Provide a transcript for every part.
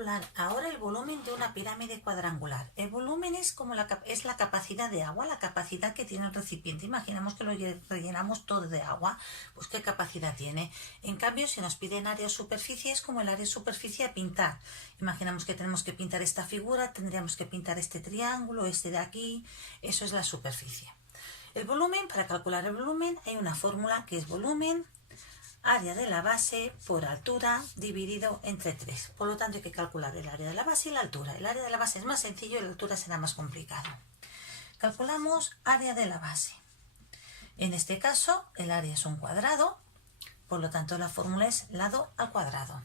calcular ahora el volumen de una pirámide cuadrangular. El volumen es como la capacidad de agua, la capacidad que tiene el recipiente. Imaginemos que lo rellenamos todo de agua, pues qué capacidad tiene. En cambio, si nos piden área o superficie, es como el área o superficie a pintar. Imaginamos que tenemos que pintar esta figura, tendríamos que pintar este triángulo, este de aquí, eso es la superficie. El volumen, para calcular el volumen, hay una fórmula que es volumen área de la base por altura dividido entre 3. Por lo tanto hay que calcular el área de la base y la altura. El área de la base es más sencillo y la altura será más complicado. Calculamos área de la base. En este caso el área es un cuadrado, por lo tanto la fórmula es lado al cuadrado.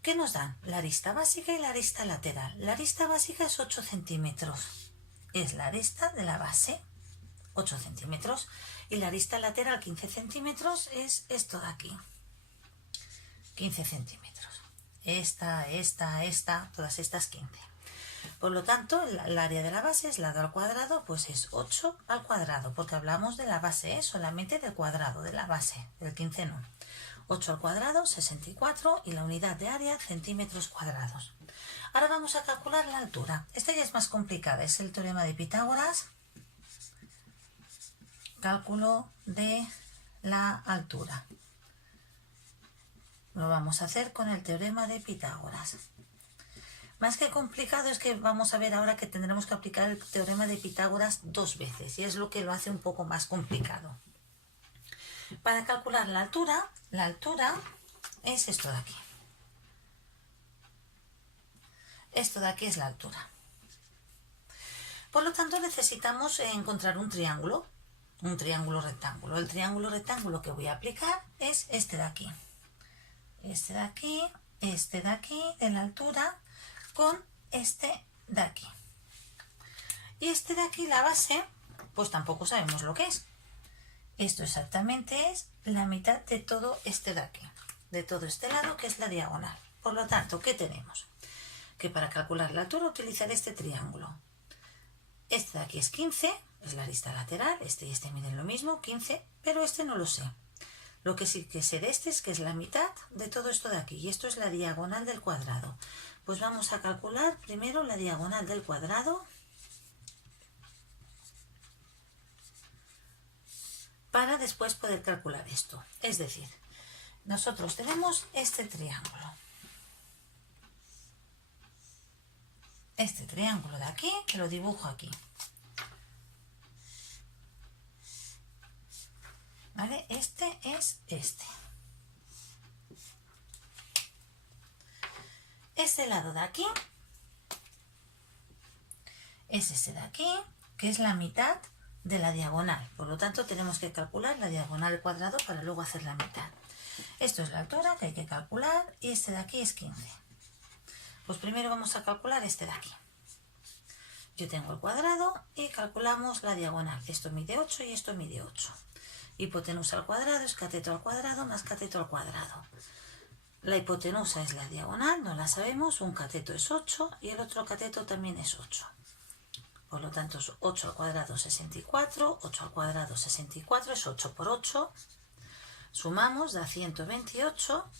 ¿Qué nos dan? La arista básica y la arista lateral. La arista básica es 8 centímetros. Es la arista de la base, 8 centímetros. Y la arista lateral 15 centímetros es esto de aquí. 15 centímetros. Esta, todas estas 15. Por lo tanto, el área de la base es lado al cuadrado, pues es 8 al cuadrado, porque hablamos de la base, solamente del cuadrado, de la base, del 15 no. 8 al cuadrado, 64, y la unidad de área, centímetros cuadrados. Ahora vamos a calcular la altura. Esta ya es más complicada, es el teorema de Pitágoras. Cálculo de la altura. Lo vamos a hacer con el teorema de Pitágoras. Más que complicado es que vamos a ver ahora que tendremos que aplicar el teorema de Pitágoras 2 veces y es lo que lo hace un poco más complicado. Para calcular la altura es esto de aquí. Esto de aquí es la altura. Por lo tanto necesitamos encontrar un triángulo rectángulo. El triángulo rectángulo que voy a aplicar es este de aquí. Este de aquí, este de aquí, en la altura, con este de aquí. Y este de aquí, la base, pues tampoco sabemos lo que es. Esto exactamente es la mitad de todo este de aquí, de todo este lado, que es la diagonal. Por lo tanto, ¿qué tenemos? Que para calcular la altura utilizaré este triángulo. Este de aquí es 15, es la arista lateral, este y este miden lo mismo, 15, pero este no lo sé. Lo que sí que sé de este es que es la mitad de todo esto de aquí, y esto es la diagonal del cuadrado. Pues vamos a calcular primero la diagonal del cuadrado para después poder calcular esto. Es decir, nosotros tenemos este triángulo. Este triángulo de aquí, que lo dibujo aquí. ¿Vale? Este es este. Este lado de aquí es ese de aquí, que es la mitad de la diagonal. Por lo tanto, tenemos que calcular la diagonal al cuadrado para luego hacer la mitad. Esto es la altura que hay que calcular y este de aquí es 15. Pues primero vamos a calcular este de aquí. Yo tengo el cuadrado y calculamos la diagonal. Esto mide 8 y esto mide 8. Hipotenusa al cuadrado es cateto al cuadrado más cateto al cuadrado. La hipotenusa es la diagonal, no la sabemos. Un cateto es 8 y el otro cateto también es 8. Por lo tanto, 8 al cuadrado 64, 8 al cuadrado 64 es 8 por 8. Sumamos, da 128.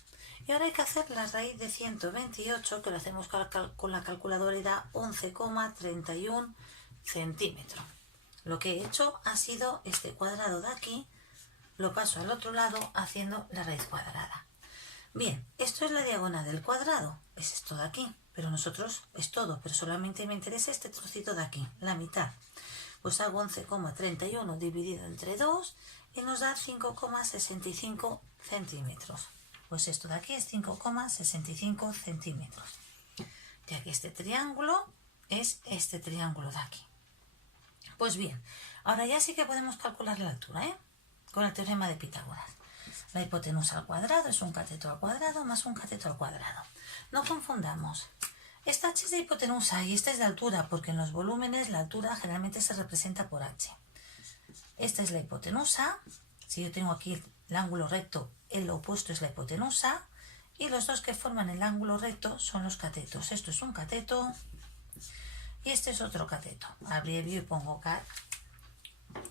Y ahora hay que hacer la raíz de 128, que lo hacemos con la calculadora y da 11,31 centímetros. Lo que he hecho ha sido este cuadrado de aquí, lo paso al otro lado haciendo la raíz cuadrada. Bien, esto es la diagonal del cuadrado, es esto de aquí, pero nosotros es todo, pero solamente me interesa este trocito de aquí, la mitad. Pues hago 11,31 dividido entre 2 y nos da 5,65 centímetros. Pues esto de aquí es 5,65 centímetros. Ya que este triángulo es este triángulo de aquí. Pues bien, ahora ya sí que podemos calcular la altura, con el teorema de Pitágoras. La hipotenusa al cuadrado es un cateto al cuadrado más un cateto al cuadrado. No confundamos. Esta h es de hipotenusa y esta es de altura, porque en los volúmenes la altura generalmente se representa por h. Esta es la hipotenusa. Si yo tengo aquí el ángulo recto, el opuesto es la hipotenusa. Y los dos que forman el ángulo recto son los catetos. Esto es un cateto y este es otro cateto. Abrevio y pongo cat.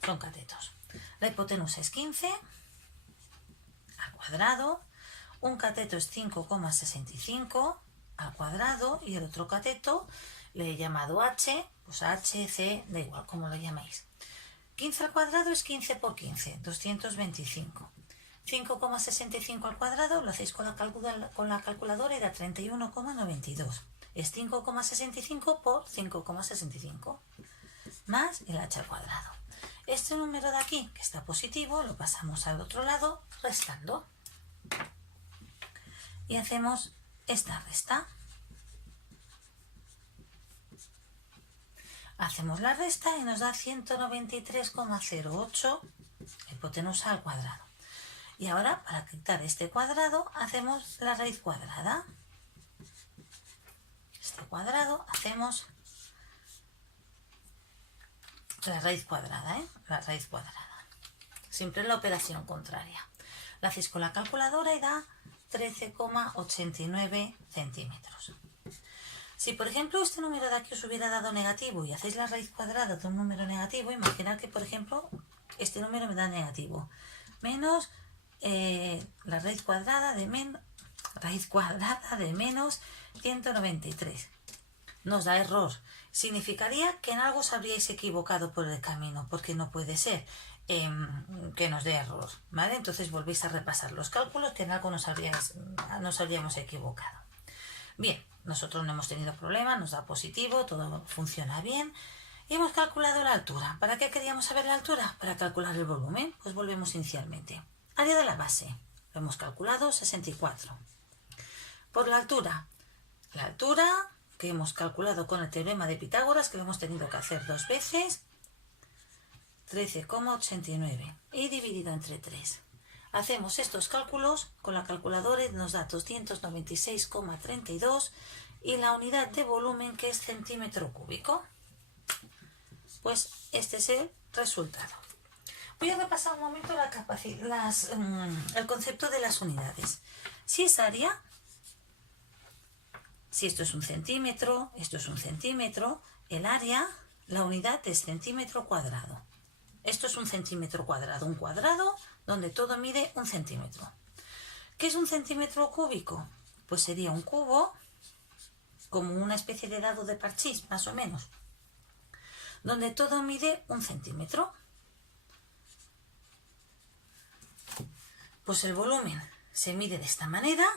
Son catetos. La hipotenusa es 15 al cuadrado. Un cateto es 5,65 al cuadrado y el otro cateto le he llamado h, pues h, c, da igual como lo llaméis. 15 al cuadrado es 15 por 15, 225. 5,65 al cuadrado lo hacéis con la calculadora y da 31,92. Es 5,65 por 5,65 más el h al cuadrado. Este número de aquí, que está positivo, lo pasamos al otro lado restando. Y hacemos esta resta. Hacemos la resta y nos da 193,08 hipotenusa al cuadrado. Y ahora, para quitar este cuadrado, hacemos la raíz cuadrada. Este cuadrado hacemos la raíz cuadrada, La raíz cuadrada. Siempre la operación contraria. La hacéis con la calculadora y da 13,89 centímetros. Si por ejemplo este número de aquí os hubiera dado negativo y hacéis la raíz cuadrada de un número negativo, imaginad que por ejemplo este número me da negativo. Menos la raíz cuadrada de menos 193. Nos da error. Significaría que en algo os habríais equivocado por el camino, porque no puede ser que nos dé error, ¿vale? Entonces volvéis a repasar los cálculos, que en algo nos habríamos equivocado. Bien, nosotros no hemos tenido problemas, nos da positivo, todo funciona bien. Y hemos calculado la altura. ¿Para qué queríamos saber la altura? Para calcular el volumen. Pues volvemos inicialmente. Área de la base. Lo hemos calculado 64. Por la altura que hemos calculado con el teorema de Pitágoras, que lo hemos tenido que hacer 2 veces, 13,89 y dividido entre 3. Hacemos estos cálculos con la calculadora y nos da 296,32 y la unidad de volumen, que es centímetro cúbico. Pues este es el resultado. Voy a repasar un momento el concepto de las unidades. Si es área, si esto es un centímetro, esto es un centímetro, el área, la unidad es centímetro cuadrado. Esto es un centímetro cuadrado, un cuadrado donde todo mide un centímetro. ¿Qué es un centímetro cúbico? Pues sería un cubo, como una especie de dado de parchís, más o menos, donde todo mide un centímetro. Pues el volumen se mide de esta manera,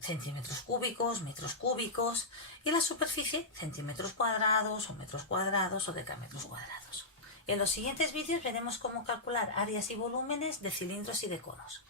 centímetros cúbicos, metros cúbicos, y la superficie, centímetros cuadrados o metros cuadrados o decámetros cuadrados. En los siguientes vídeos veremos cómo calcular áreas y volúmenes de cilindros y de conos.